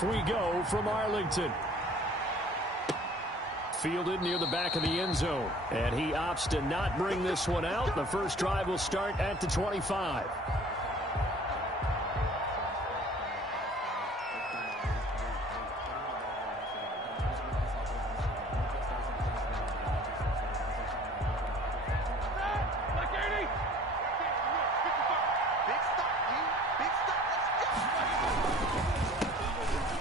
Off we go from Arlington. Fielded near the back of the end zone. And he opts to not bring this one out. The first drive will start at the 25.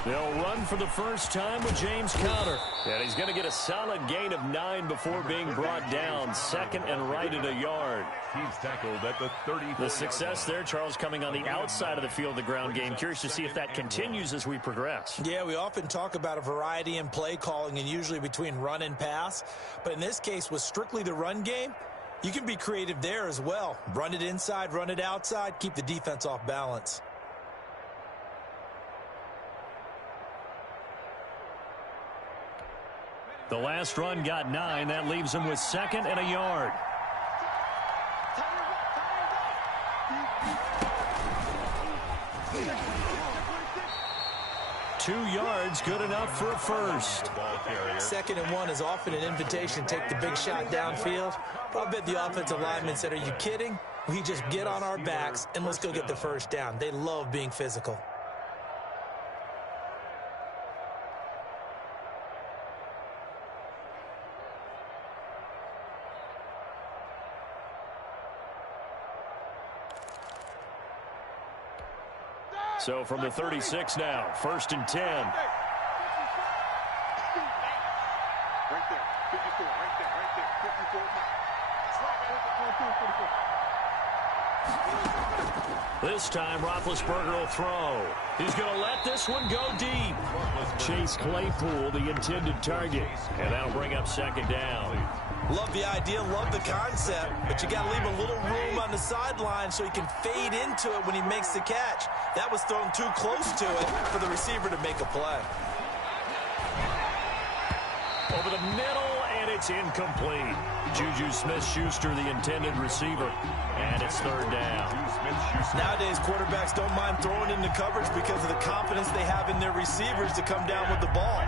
They'll run for the first time with James Conner. And he's going to get a solid gain of 9 before being brought down. Second and right at a yard. He's tackled at the 30. The success there, Charles, coming on the outside of the field, the ground game. Curious to see if that continues as we progress. Yeah, we often talk about a variety in play calling and usually between run and pass. But in this case, with strictly the run game, you can be creative there as well. Run it inside, run it outside, keep the defense off balance. The last run got 9. That leaves him with second and a yard. Two yards, good enough for a first. Second and 1 is often an invitation to take the big shot downfield. But I bet the offensive lineman said, are you kidding? We just get on our backs and let's go get the first down. They love being physical. So from the 36 now, first and 10. Right there, 54, right there, 54. This time, Roethlisberger will throw. He's going to let this one go deep. Chase Claypool, the intended target. And that'll bring up second down. Love the idea, love the concept, but you got to leave a little room on the sideline so he can fade into it when he makes the catch. That was thrown too close to it for the receiver to make a play. Over the middle, and it's incomplete. Juju Smith-Schuster, the intended receiver, and it's third down. Nowadays, quarterbacks don't mind throwing into coverage because of the confidence they have in their receivers to come down with the ball.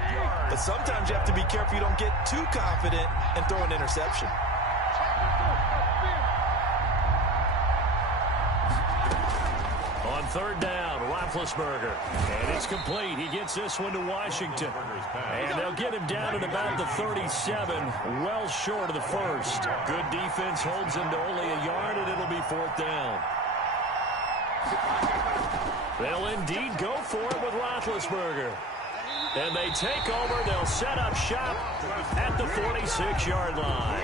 But sometimes you have to be careful you don't get too confident and throw an interception. On third down, Roethlisberger. And it's complete. He gets this one to Washington. And they'll get him down at about the 37, well short of the first. Good defense holds him to only a yard, and it'll be fourth down. They'll indeed go for it with Roethlisberger. And they take over. They'll set up shop at the 46-yard line.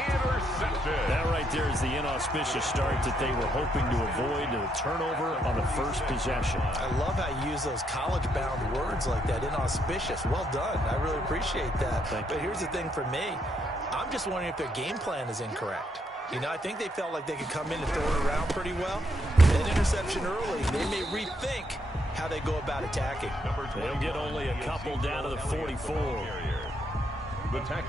Intercepted. That right there is the inauspicious start that they were hoping to avoid, a turnover on the first possession. I love how you use those college-bound words like that, inauspicious. Well done. I really appreciate that. But here's the thing for me. I'm just wondering if their game plan is incorrect. You know, I think they felt like they could come in and throw it around pretty well. An interception early, they may rethink how they go about attacking. They'll get only a couple down to the 44.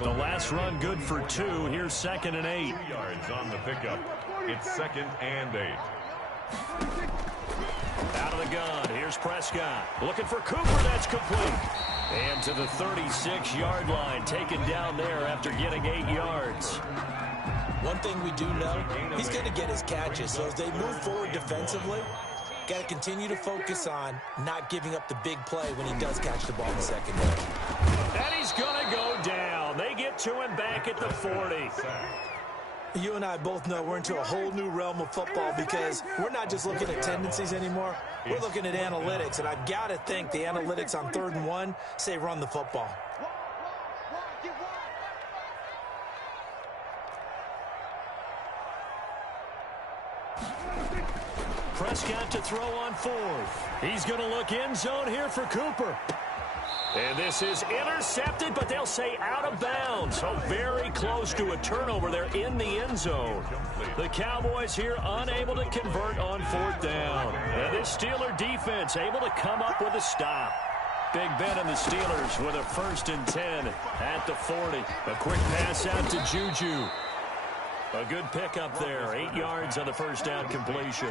The last run good for 2. Here's second and 8. 2 yards on the pickup. It's second and 8. Out of the gun. Here's Prescott. Looking for Cooper. That's complete. And to the 36-yard line. Taken down there after getting 8 yards. One thing we do know, he's going to get his catches. So as they move forward defensively, got to continue to focus on not giving up the big play when he does catch the ball in the secondary. And he's going to go down. They get to him back at the 40. You and I both know we're into a whole new realm of football because we're not just looking at tendencies anymore. We're looking at analytics, and I've got to think the analytics on 3rd and 1 say run the football. Prescott to throw on 4th. He's going to look end zone here for Cooper. And this is intercepted, but they'll say out of bounds. So very close to a turnover there in the end zone. The Cowboys here unable to convert on 4th down. And this Steeler defense able to come up with a stop. Big Ben and the Steelers with a 1st and 10 at the 40. A quick pass out to Juju. A good pickup there. 8 yards on the first down completion.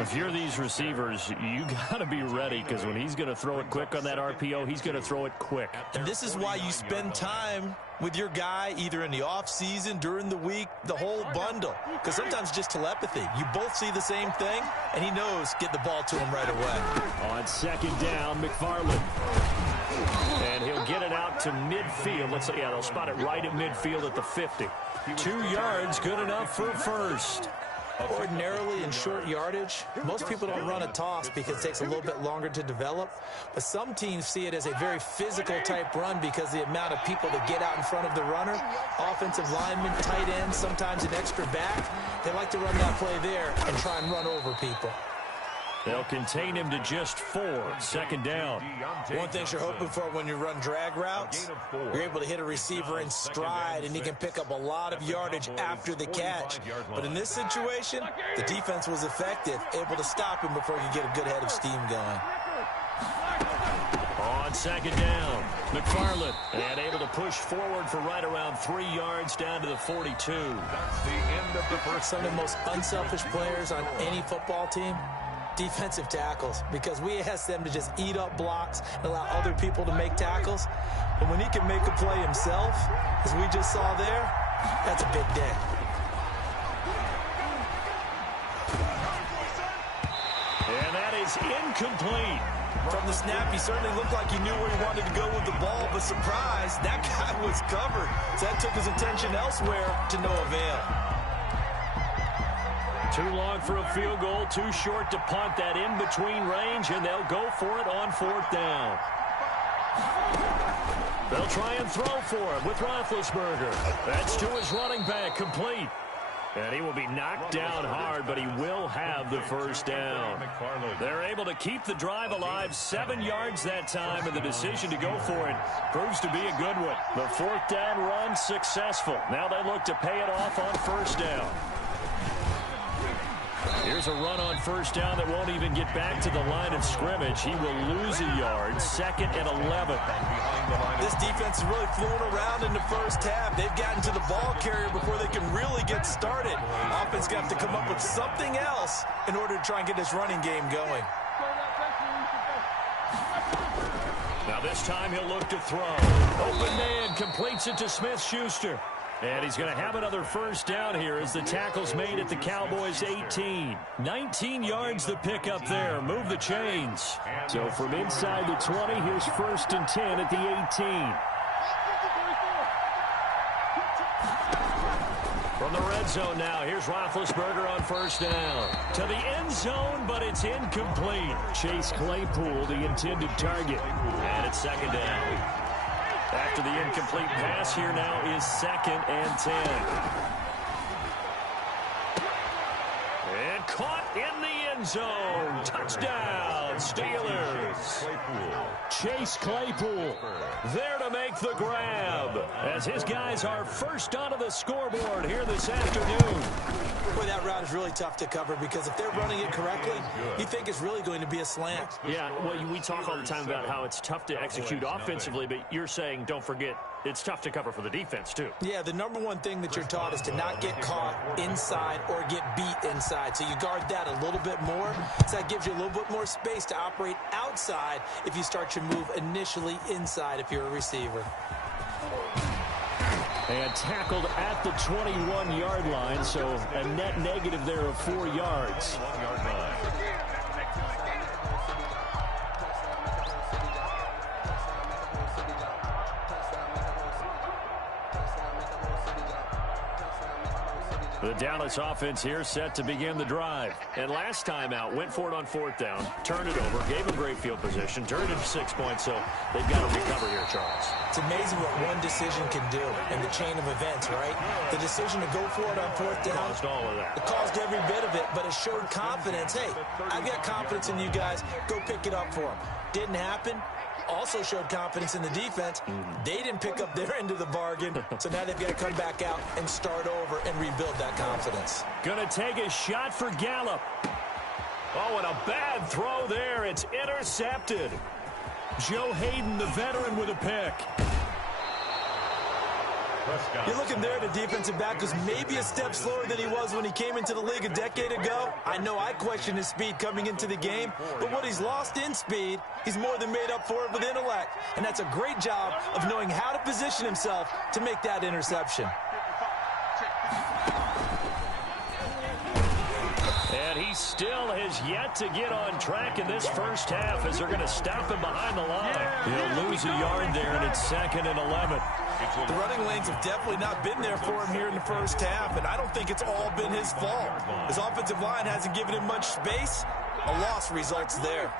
If you're these receivers, you got to be ready because when he's going to throw it quick on that RPO, he's going to throw it quick. And this is why you spend time with your guy either in the offseason, during the week, the whole bundle. Because sometimes just telepathy. You both see the same thing, and he knows get the ball to him right away. On second down, McFarland. And he'll get it out to midfield. Let's say, yeah, they'll spot it right at midfield at the 50. 2 yards, good enough for a first. Ordinarily in short yardage, most people don't run a toss because it takes a little bit longer to develop. But some teams see it as a very physical type run because the amount of people that get out in front of the runner, offensive linemen, tight ends, sometimes an extra back, they like to run that play there and try and run over people. They'll contain him to just 4. Second down. One thing you're hoping for when you run drag routes, you're able to hit a receiver in stride, and he can pick up a lot of yardage after the catch. But in this situation, the defense was effective, able to stop him before he could get a good head of steam going. On second down, McFarland, and able to push forward for right around 3 yards down to the 42. That's the end of the first. Some of the most unselfish players on any football team, defensive tackles, because we ask them to just eat up blocks and allow other people to make tackles. But when he can make a play himself, as we just saw there, that's a big day. And that is incomplete. From the snap, he certainly looked like he knew where he wanted to go with the ball, but surprise, that guy was covered. So that took his attention elsewhere to no avail. Too long for a field goal, too short to punt. That in between range, and they'll go for it on 4th down. They'll try and throw for it with Roethlisberger. That's to his running back, complete. And he will be knocked down hard, but he will have the first down. They're able to keep the drive alive, 7 yards that time, and the decision to go for it proves to be a good one. The 4th down run successful. Now they look to pay it off on 1st down. Here's a run on 1st down that won't even get back to the line of scrimmage. He will lose a yard. 2nd and 11. This defense is really flown around in the first half. They've gotten to the ball carrier before they can really get started. Offense got to come up with something else in order to try and get this running game going. Now this time he'll look to throw. Open man completes it to Smith-Schuster. And he's going to have another 1st down here as the tackle's made at the Cowboys' 18. 19 yards the pickup there. Move the chains. So from inside the 20, here's 1st and 10 at the 18. From the red zone now, here's Roethlisberger on 1st down. To the end zone, but it's incomplete. Chase Claypool, the intended target. And it's 2nd down. After the incomplete pass, here now is 2nd and 10. And caught in the end zone. Touchdown, Steelers. Chase Claypool there to make the grab as his guys are first onto the scoreboard here this afternoon. Boy, that route is really tough to cover because if they're running it correctly, you think it's really going to be a slant. Yeah, well, we talk all the time about how it's tough to execute offensively, but you're saying, don't forget, it's tough to cover for the defense, too. Yeah, the number one thing that you're taught is to not get caught inside or get beat inside. So you guard that a little bit more. So that gives you a little bit more space to operate outside if you start your move initially inside if you're a receiver. And tackled at the 21-yard line, so a net negative there of 4 yards. The Dallas offense here set to begin the drive. And last time out, went for it on 4th down, turned it over, gave them great field position, turned it to 6 points, so they've got to recover here, Charles. It's amazing what one decision can do in the chain of events, right? The decision to go for it on 4th down. Caused all of that. It caused every bit of it, but it showed confidence. Hey, I've got confidence in you guys. Go pick it up for them. Didn't happen. Also showed confidence in the defense. They didn't pick up their end of the bargain, so now they've got to come back out and start over and rebuild that confidence. Gonna take a shot for Gallup. Oh, and a bad throw there. It's intercepted. Joe Hayden, the veteran, with a pick. You're looking there at a defensive back who's maybe a step slower than he was when he came into the league a decade ago. I know I questioned his speed coming into the game, but what he's lost in speed, he's more than made up for it with intellect. And that's a great job of knowing how to position himself to make that interception. And he still has yet to get on track in this first half as they're going to stop him behind the line. He'll lose a yard there, and it's 2nd and 11. The running lanes have definitely not been there for him here in the first half, and I don't think it's all been his fault. His offensive line hasn't given him much space. A loss results there.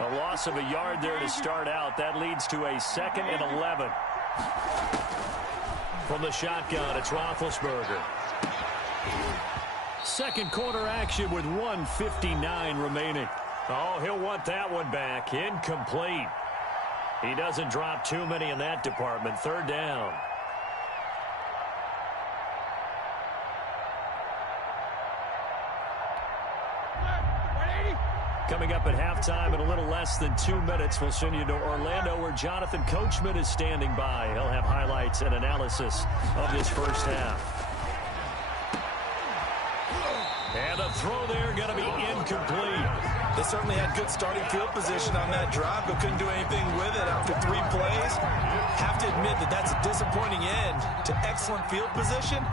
A loss of a yard there to start out. That leads to a 2nd and 11. From the shotgun, it's Roethlisberger. Second quarter action with 1:59 remaining. Oh, he'll want that one back. Incomplete. He doesn't drop too many in that department. 3rd down. Coming up at halftime in a little less than 2 minutes, we'll send you to Orlando where Jonathan Coachman is standing by. He'll have highlights and analysis of this first half. And the throw there going to be incomplete. They certainly had good starting field position on that drive, but couldn't do anything with it after 3 plays. Have to admit that that's a disappointing end to excellent field position.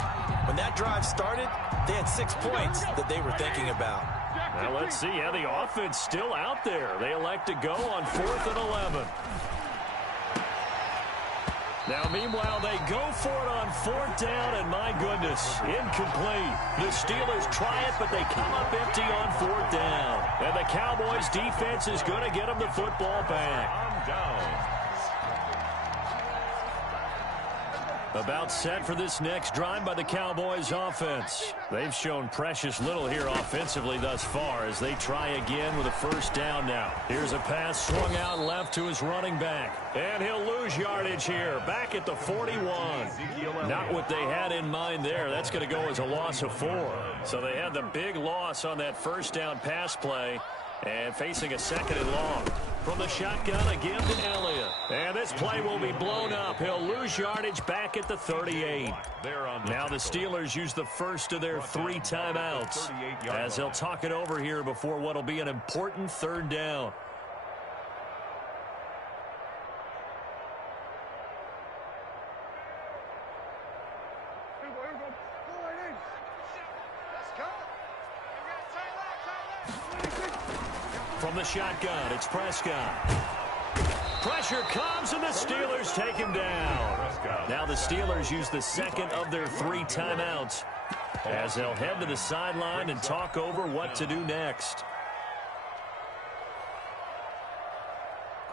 When that drive started, they had 6 points that they were thinking about. Now let's see how the offense still out there. They elect to go on 4th and 11. Now, meanwhile, they go for it on 4th down, and my goodness, incomplete. The Steelers try it, but they come up empty on 4th down. And the Cowboys' defense is going to get them the football back. About set for this next drive by the Cowboys offense. They've shown precious little here offensively thus far as they try again with a 1st down now. Here's a pass swung out left to his running back. And he'll lose yardage here, back at the 41. Not what they had in mind there. That's going to go as a loss of 4. So they had the big loss on that 1st down pass play and facing a 2nd and long. From the shotgun again to Elliott. And this play will be blown up. He'll lose yardage back at the 38. Now the Steelers use the first of their 3 timeouts as they'll talk it over here before what will be an important 3rd down. From the shotgun, it's Prescott. Pressure comes, and the Steelers take him down. Now the Steelers use the 2nd of their 3 timeouts as they'll head to the sideline and talk over what to do next.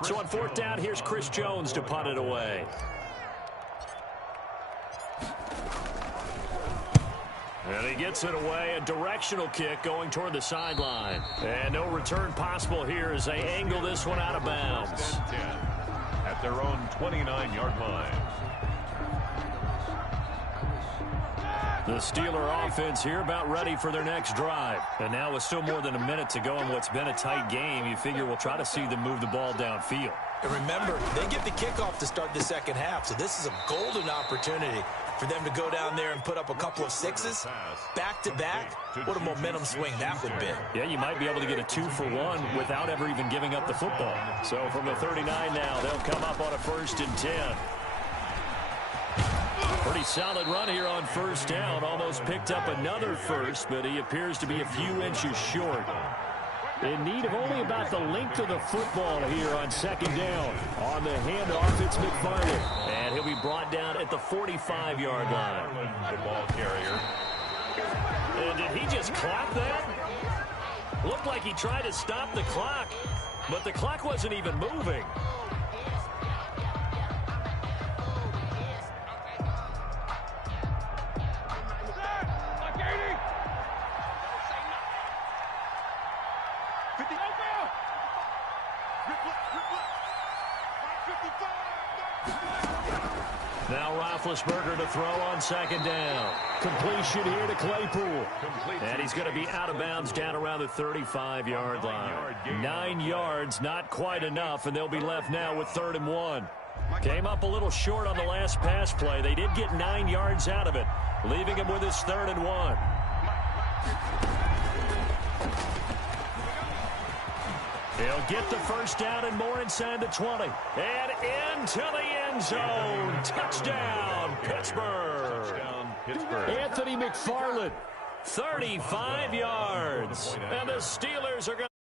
So on 4th down, here's Chris Jones to punt it away. And he gets it away, a directional kick going toward the sideline. And no return possible here as they angle this one out of bounds. At their own 29-yard line. The Steeler offense here about ready for their next drive. And now with still more than a minute to go in what's been a tight game, you figure we'll try to see them move the ball downfield. And remember, they get the kickoff to start the 2nd half, so this is a golden opportunity for them to go down there and put up a couple of 6s back-to-back. What a momentum swing that would be. Yeah, you might be able to get a 2-for-1 without ever even giving up the football. So from the 39 now, they'll come up on a 1st and 10. Pretty solid run here on 1st down. Almost picked up another first, but he appears to be a few inches short. In need of only about the length of the football here on 2nd down. On the handoff, it's McFarland. And he'll be brought down at the 45-yard line. The ball carrier. And did he just clap that? Looked like he tried to stop the clock, but the clock wasn't even moving. Now Roethlisberger to throw on second down. Completion here to Claypool. And he's going to be out of bounds down around the 35-yard line. 9 yards, not quite enough, and they'll be left now with 3rd and 1. Came up a little short on the last pass play. They did get 9 yards out of it, leaving him with his 3rd and 1. He'll get the first down and more inside the 20. And into the end zone. Touchdown, Pittsburgh. Anthony McFarland, 35 yards. And the Steelers are going to